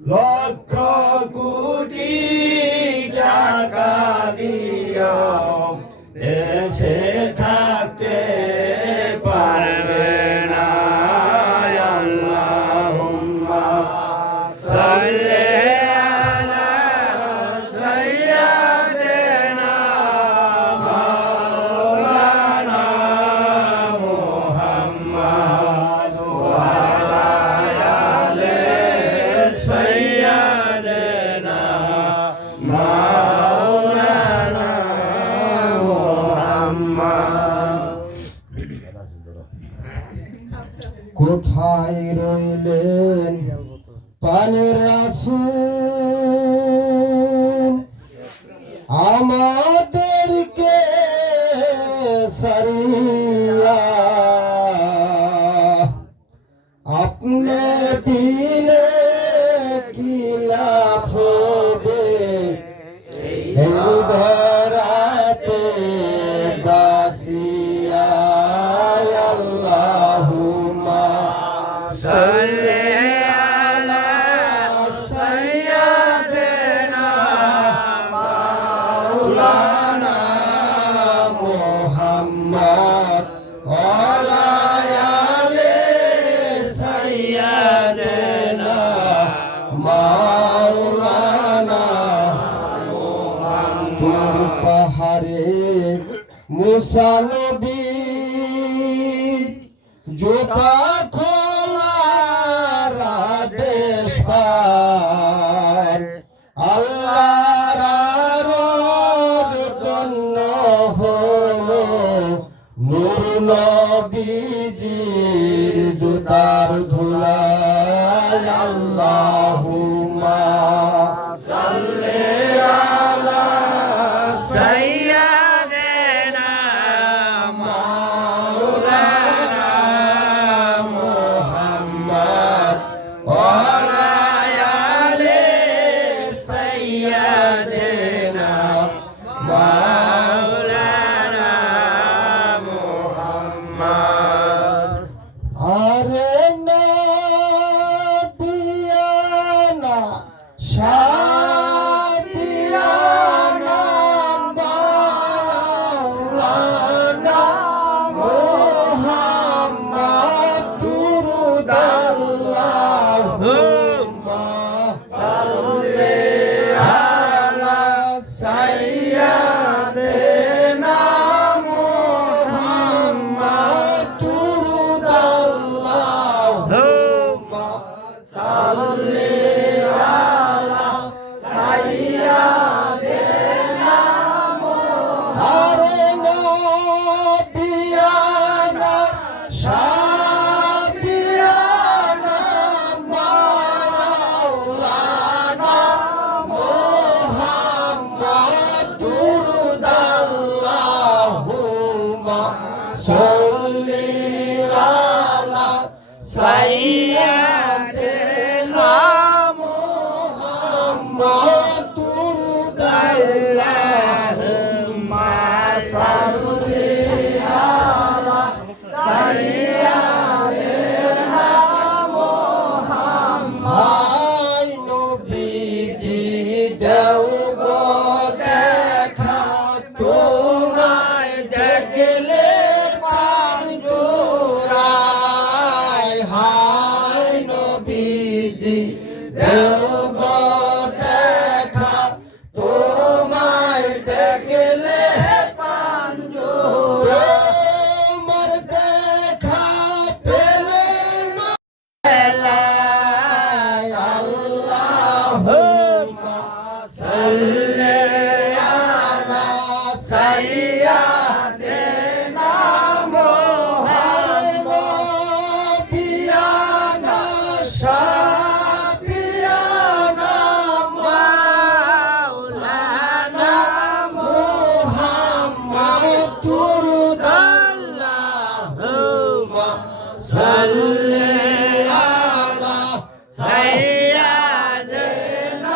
লক্ষ কোটি টাকা দিয়াও দেশে থাকতে পারবে না। আল্লাহুম্মা সাল্লি আলা সাইয়্যিদিনা মাওলানা মুহাম্মদ ওয়া আলা আলি সাইয়্যিদিনা মাওলানা মুহাম্মদ। কোথায় রইলেন পানের রাসূল, আমাদেরকে সারিয়া আপনি বিনে কি লাভ হবে এই ধরাতে বাসিয়া। আল্লাহুম্মা সাল্লি আলা সাইয়্যিদিনা মাওলানা মুহাম্মদ ওয়া আলা আলি সাইয়্যিদিনা মাওলানা তুর পাহাড়ে মুসা নবী জোতা খোলার আদেশ পায়, আল্লাহর আরজ ধন্য হলো নূর নবীজির জোতার ধুলায়। আল্লাহুম্মা সাল্লি আলা সাইয়্যিদিনা মাওলানা মুহাম্মদ ওয়া আলা আলি সাইয়্যিদিনা মাওলানা মুহাম্মদ। আরে নবিয়ানা শাফিয়ানা মাওলানা মুহাম্মদ দুরুদাল্লাহুম্মা সাল্লি আলা সাইয়্যিদিনা মুহাম্মদ দুরুদাল্লাহুম্মা সাল্লি আলা সাইয়্যিদিনা আরে নবিয়ানা শাফিয়ানা মাওলানা মুহাম্মদ দুরুদাল্লাহুম্মা সাল্লি আলা সাইয়্যিদিনা মুহাম্মদ দুরুদাল্লাহুম্মা সাল্লি আলা সাইয়্যিদিনা মুহাম্মদ। নবীজি দেও গো দেখা, তোমায় দেখলে প্রাণ জোড়ায়। হায় নবীজি দেও গো দেখা, তোমায় দেখলে প্রাণ জোড়ায়। তোমার দেখা পেলে না বেলায়। আল্লাহুম্মা সাল্লি আলা সাইয়্যিদিনা মুহাম্মদ নবিয়ানা শাফিয়ানা মাওলানা মুহাম্মদ দুরুদাল্লাহুম্মা সাল্লি আলা সাইয়্যিদিনা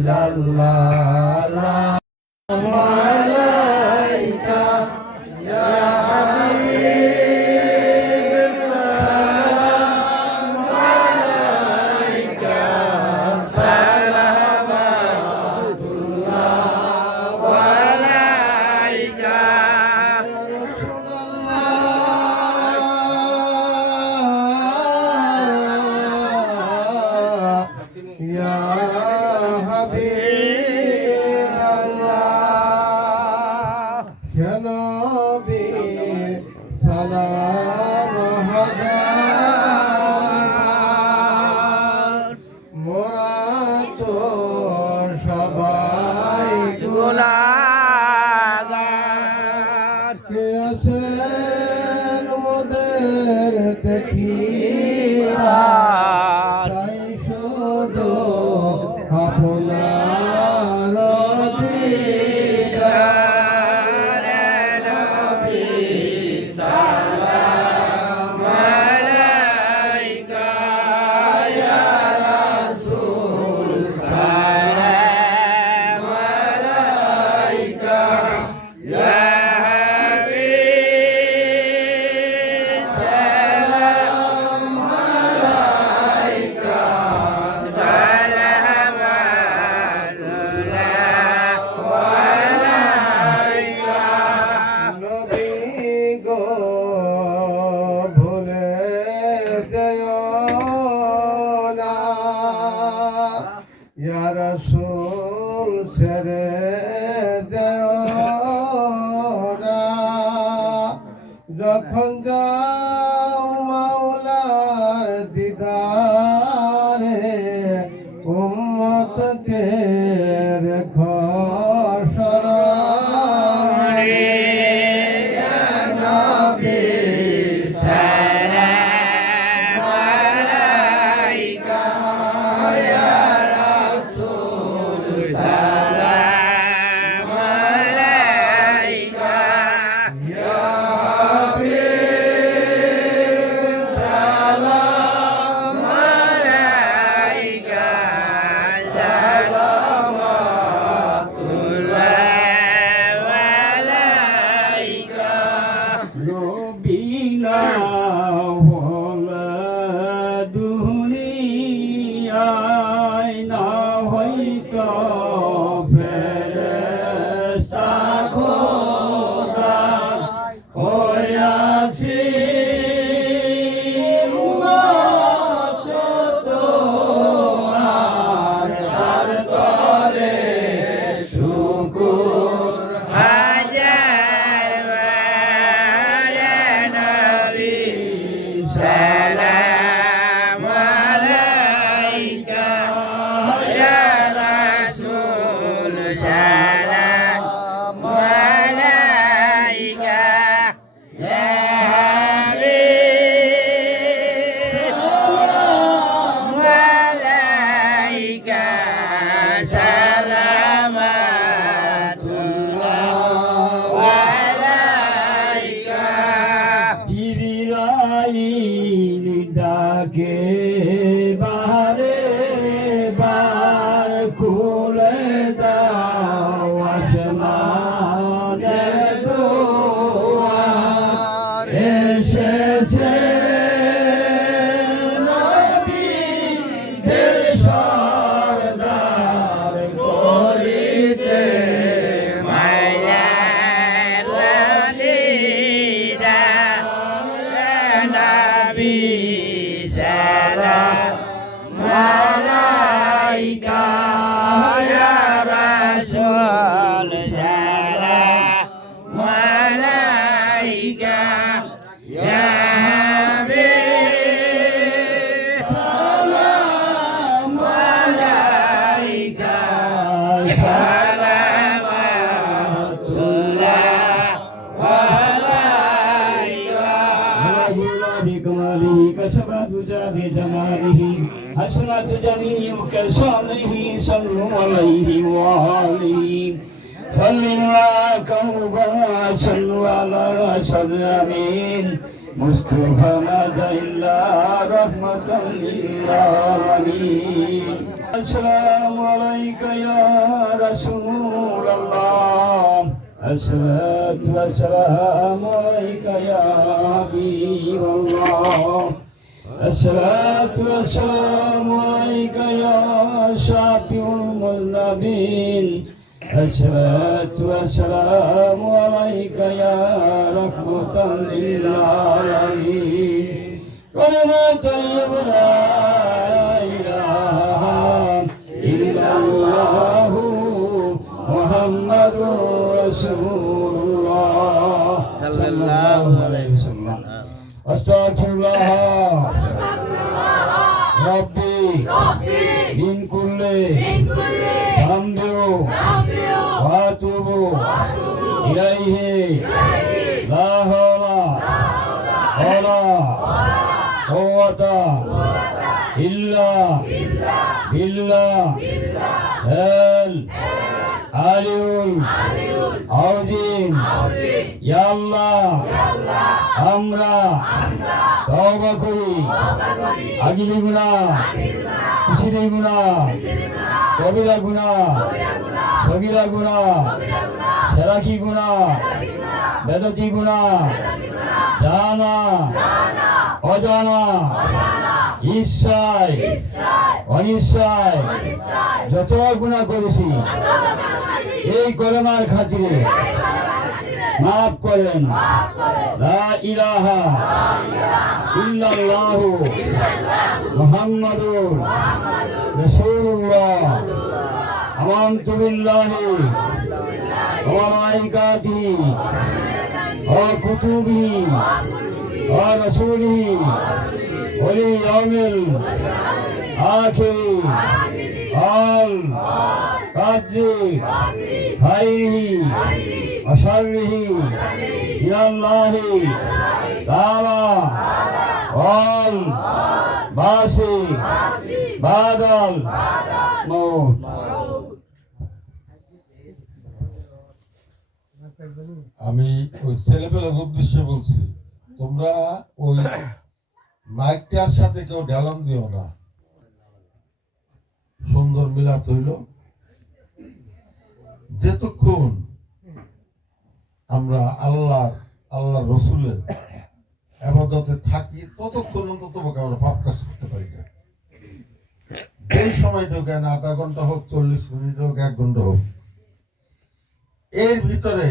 ইল্লাল্লাহ লা মালাইকা ইয়া হাবিব সালাম আলাইকা সালামাতুল্লাহ আলাইকা ইয়া হাবিবাল্লাহ ইয়া নবী সালাম হাজার মোরা তো সবাই গোলাগার কে আছেন মোদের দেখিয়া তাই শুধু আপনার দিদার নবী সালাম আলাইকা ইয়া রাসূল সালাম আলাইকা ইয়া হাবিব সালাম আলাইকা নবী গো ভুলে যেও না ইয়া রাসূল ছেড়ে যেও না যখন যাও মাওলার দিদারে উম্মতকে রেখো স্মরণে ইয়া নবী সালাম আলাইকা ইয়া রাসূল সালাম আলাইকা ইয়া হাবিব সালাম আলাইকা সালামাতুল্লাহ আলাইকা নবীনা হলে দুনিয়ায় না হইতো ফেরেশতা খোদা হইয়াছি উম্মত তোমার তার তরে শুকুর হাজার বারে নবী সালাম আলাইকা ইয়া রাসূল সালাম আলাইকা ইয়া হাবিব সালাম আলাইকা সালামাতুল্লাহ আলাইকা জিবরাইল ডাকে বারে বার খুলে দাও আসমানের দুয়ার এসেছে নবীদের সরদার করিতে মাওলার দিদার নবী সালাম আলাইকা ইয়া রাসূল সালাম আলাইকা ইয়া হাবিব সালাম আলাইকা সালামাতুল্লাহ আলাইকা بكماله كسبت بجماله حسنت جميع كسانه صلوا عليه وآله صل الله كوبا صلوا على رسول امين مصطفى ما إلا رحمة للعالمين والسلام عليك يا رسول الله الصلاة والسلام عليك يا حبيب الله الصلاة والسلام عليك يا شافع المذنبين الصلاة والسلام عليك يا رحمة للعالمين كلمة طيبة لا إله إلا الله محمد رسول الله صلى الله عليه وسلم أستغفر الله ربي من كل ذنب وأتوب إليه لا حول ولا قوة إلا بالله العلي العظيم يا الله আমরা তওবা করি আগিলি গুনাহ কিসিরি গুনাহ কবিরা গুনাহ সগীরা গুনাহ সেরাকি গুনাহ বেদাতি গুনাহ জানা অজানা ইচ্ছায় অনিচ্ছায় যত গুনাহ করেছি এই কলেমার খাতিরে মাফ করেন লা ইলাহা ইল্লাল্লাহু মুহাম্মাদুর রাসূলুল্লাহ আমানতু বিল্লাহি ওয়া মালাইকাতিহি ওয়া কুতুবিহি ওয়া রাসূলিহি ওয়াল ইয়াউমিল আখির আল কাদরি খাইরিহি وشره من الله تعالى والبعث بعد الموت আমি ওই ছেলেপেলের উদ্দেশ্যে বলছি, তোমরা ওই মাইকটার সাথে কেউ ঢেলাম দিও না। সুন্দর মিলাত হইল। যেতক্ষণ আমরা আল্লাহ রসুলের ইবাদতে থাকি ততক্ষণ অন্তত আমরা পাপ কাজ করতে পারি না। এই সময়টা কেন আধা ঘন্টা হোক, 40 মিনিট হোক, 1 ঘন্টা হোক, এর ভিতরে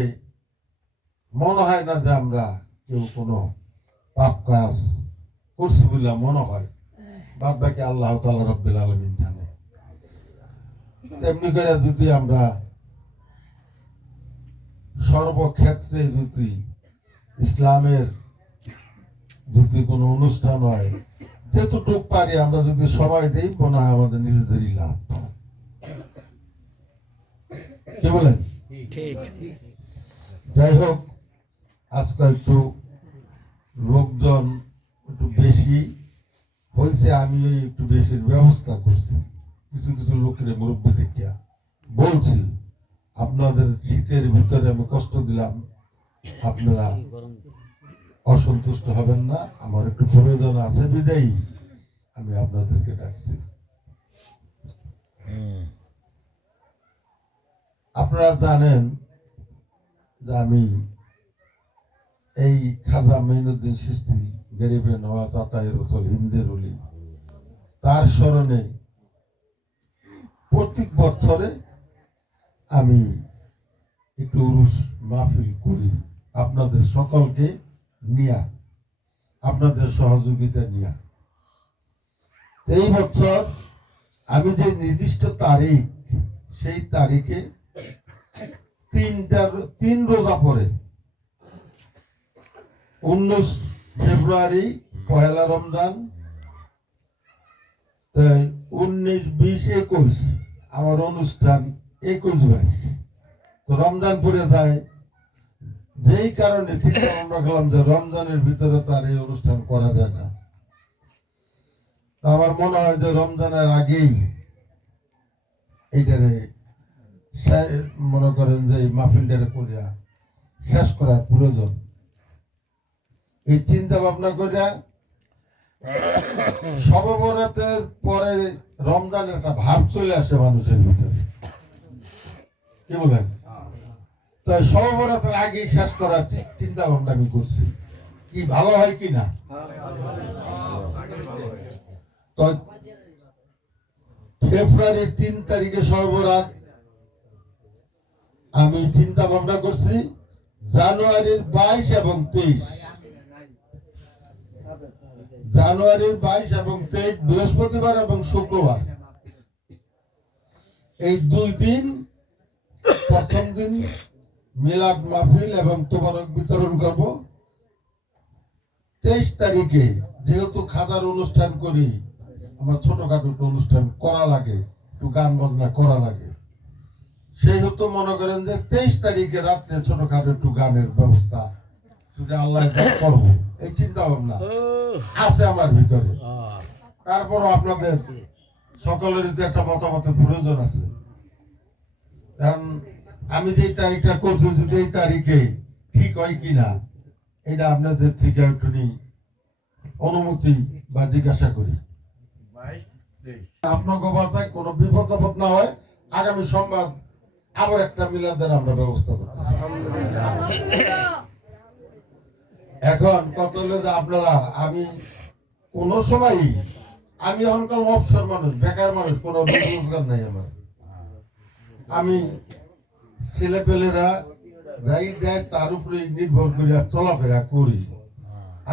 মনে হয় না যে আমরা কেউ কোনো পাপ কাজ করছি বলে মনে হয়। বাদ বাকি আল্লাহ তাআলা রাব্বুল আলামিন জানে। তেমনি করে যদি আমরা সর্বক্ষেত্রে যদি ইসলামের যদি কোনো অনুষ্ঠান হয়, যেতটুকু পারি আমরা যদি সময় দিই, মনে হয় আমাদের নিজেদেরই লাভ। কি বলেন? যাই হোক, আজকে একটু লোকজন একটু বেশি হয়েছে, আমি একটু বেশির ব্যবস্থা করছি। কিছু কিছু লোকের মুরব্বী দেখিয়া বলছি, আপনাদের শীতের ভিতরে আমি কষ্ট দিলাম, আপনারা অসন্তুষ্ট হবেন না। আমার একটু প্রয়োজন আছে বিদায়ী আমি আপনাদেরকে ডাকছি। আপনারা জানেন যে আমি এই খাজা মঈনুদ্দিন চিশতি গরিবে নওয়াজ আতায়ের রসুল হিন্দের অলি, তার স্মরণে প্রত্যেক বছরে আমি একটু উরুস মাহফিল করি, আপনাদের সকলকে নিয়া, আপনাদের সহযোগিতা নিয়া। এই বছর আমি যে নির্দিষ্ট তারিখ, সেই তারিখে 3 রোজা পরে 19 ফেব্রুয়ারি পহেলা রমজান, 19, 20, 21 আমার অনুষ্ঠান, 21, 22 তো রমজান পড়ে যায়। যেই কারণে চিন্তা ভাবনা করলাম যে রমজানের ভিতরে তার এই অনুষ্ঠান করা যায় না। আমার মনে হয় যে রমজানের আগেই এইটারে মনে করেন যে এই মাহফিলটারে করিয়া শেষ করার প্রয়োজন। এই চিন্তা ভাবনা করিয়া শবে বরাতের পরে রমজানের একটা ভাব চলে আসে মানুষের ভিতরে, কি বলেন? তো শবে বরাতের আগে শেষ করার চিন্তা ভাবনা আমি করছি, কি ভালো হয় কি না। তো ফেব্রুয়ারি 3 তারিখে শবে বরাত, আমি চিন্তা ভাবনা করছি জানুয়ারির 22 এবং 23, জানুয়ারির 22 এবং 23 বৃহস্পতিবার এবং শুক্রবার, এই 2 দিন, প্রথম দিন মিলাদ মাহফিল এবং তোবারক বিতরণ করব। 23 তারিখে যেহেতু খাজার অনুষ্ঠান করি, আমার ছোটখাটো একটু অনুষ্ঠান করা লাগে, একটু গান বাজনা করা লাগে, সেই হতো মনে করেন যে 23 তারিখে রাত্রে ছোটখাটো একটু গানের ব্যবস্থা যদি আল্লাহ করবো, এই চিন্তা ভাবনা আছে আমার ভিতরে। তারপরও আপনাদের সকলেরই তো একটা মতামতের প্রয়োজন আছে, কারণ আমি যে তারিখটা করছি যদি এই তারিখে ঠিক হয় কিনা এটা আপনাদের থেকে একটু অনুমতি বা জিজ্ঞাসা করি। আপনাকে বাসায় কোনো বিপদ আপদ না হয়, আগামী সোমবার আবার একটা মিলাদের আমরা ব্যবস্থা করতেছি। এখন কত হলো যে আপনারা, আমি কোনো সময়ই, আমি এখনকার অবসর মানুষ, বেকার মানুষ, কোনো রোজগার নাই আমার। আমি ছেলে পেলেরা যাই দেয় তার উপরে নির্ভর করে চলাফেরা করি।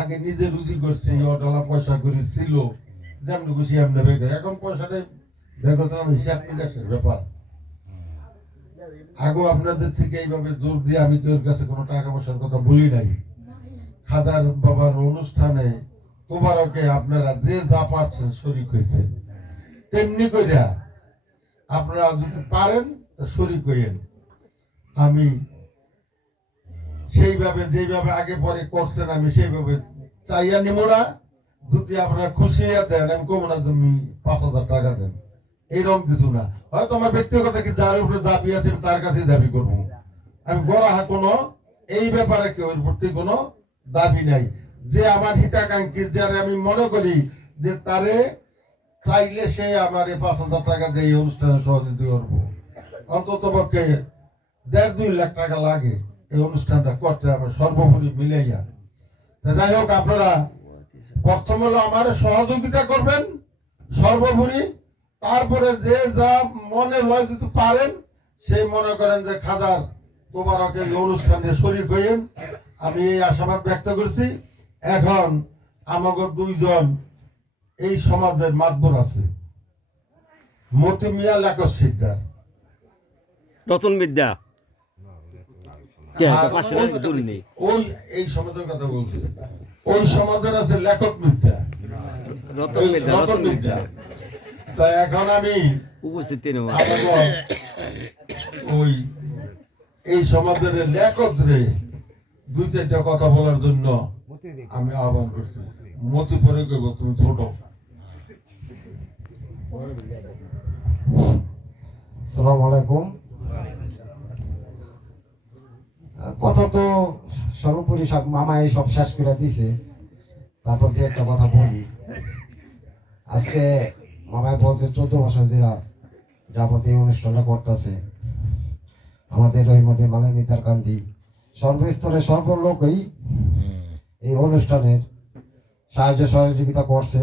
আগে নিজে রুজি করছি, অডলা পয়সা করে ছিল, যেমন খুশি এমনি বেকার। এখন পয়সাটাই বেকার, হিসাব নিকাশের ব্যাপার। আগেও আপনাদের থেকে এইভাবে জোর দিয়ে আমি তোর কাছে কোনো টাকা পয়সার কথা বলি নাই। খাজার বাবার অনুষ্ঠানে তোবারকে আপনারা যে যা পারছেন শরীক হয়েছে, তেমনি কইরা আপনারা যদি পারেন শরীক হইয়েন। আমি সেইভাবে যেভাবে আগে পরে করছেন আমি সেইভাবে চাইয়া নিব না। যদি আপনারা খুশি দেন, আমি কমো না তুমি 5,000 টাকা দেন, এইরকম কিছু না। হয়তো আমার ব্যক্তিগত কি যার উপরে দাবি আছে তার কাছে দাবি করবো, আমি গড়া কোনো এই ব্যাপারে কেউ প্রতি কোনো দাবি নাই। যে আমার হিতাকাঙ্ক্ষী, যারা আমি মনে করি যে তারে চাইলে সে আমার 5,000 টাকা দিয়ে এই অনুষ্ঠানে সহযোগিতা করবো। অন্তত পক্ষে 1.5-2 লাখ টাকা লাগে এই অনুষ্ঠানটা করতে, আমার সর্বোপরি মিলাইয়া। যাই হোক, আপনারা প্রথম হলো আমার সহযোগিতা করবেন সর্বোপরি, তারপরে যে যা মনে লয় যদি পারেন, সেই মনে করেন যে খাজার তোবারকের অনুষ্ঠানে শরীক হইয়েন, আমি এই আশাবাদ ব্যক্ত করছি। এখন আমাকে 2 জন এই সমাজের মাতবর আছে, মতি মিয়া লেখক শিকদার, রতন বিদ্যা ওই এই সমাজের কথা বলছি, ওই সমাজের আছে লেখক বিদ্যা, রতন বিদ্যা। তো এখন আমি উপস্থিত ওই এই সমাজের লেখকরে 2-4টা কথা বলার জন্য আমি আহ্বান করছি। মতি পরে কইব, তুমি ছোট। আসসালামু আলাইকুম। কথা তো সর্বোপরি সব মামাই সব শেষ করে দিছে, তারপর দিয়ে একটা কথা বলি। আজকে মামাই বলছে 14 বছর যারা যাবত এই অনুষ্ঠানটা করতেছে, আমাদের রহিমতি মালাই মিতার কান্দি সর্বস্তরে সর্বলোকই এই অনুষ্ঠানের সাহায্য সহযোগিতা করছে।